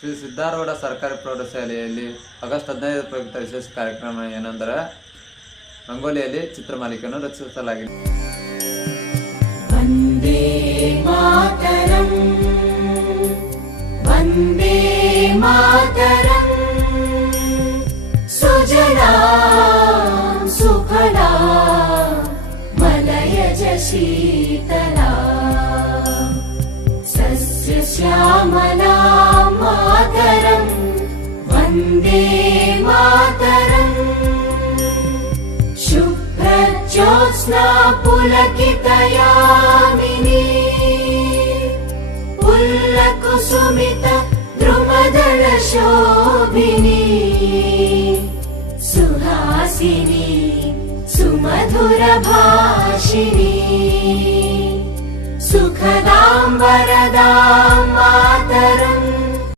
ಶ್ರೀ ಸಿದ್ಧಾರೂಢ ಸರ್ಕಾರಿ ಪ್ರೌಢಶಾಲೆಯಲ್ಲಿ ಆಗಸ್ಟ್ 15 ಪ್ರಯುಕ್ತ ವಿಶೇಷ ಕಾರ್ಯಕ್ರಮ ಏನೆಂದರೆ ರಂಗೋಲಿಯಲ್ಲಿ ಚಿತ್ರಮಾಲಿಕೆಯನ್ನು ರಚಿಸಲಾಗಿದೆ. ವಂದೇ ಮಾತರಂ ವಂದೇ ಮಾತರಂ ಸುಜಲಾಂ ಸುಫಲಾಂ ಮಲಯಜ ಶೀತಲಾಂ ಸಸ್ಯ ಶ್ಯಾಮಲಾಂ ಮಾತರಂ ವಂದೇ ಮಾತರಂ ಶುಭ್ರಜ್ಯೋತ್ಸ್ನಾ ಪುಲಕಿತಯಾಮಿನಿ ಪುಲ್ಲಕುಸುಮಿತ ದ್ರುಮದಳ ಶೋಭಿನಿ ಸುಹಾಸಿನಿ ಸುಮಧುರ ಭಾಷಿಣಿ ಸುಖದಾಂ ವರದಾಂ ಮಾತರಂ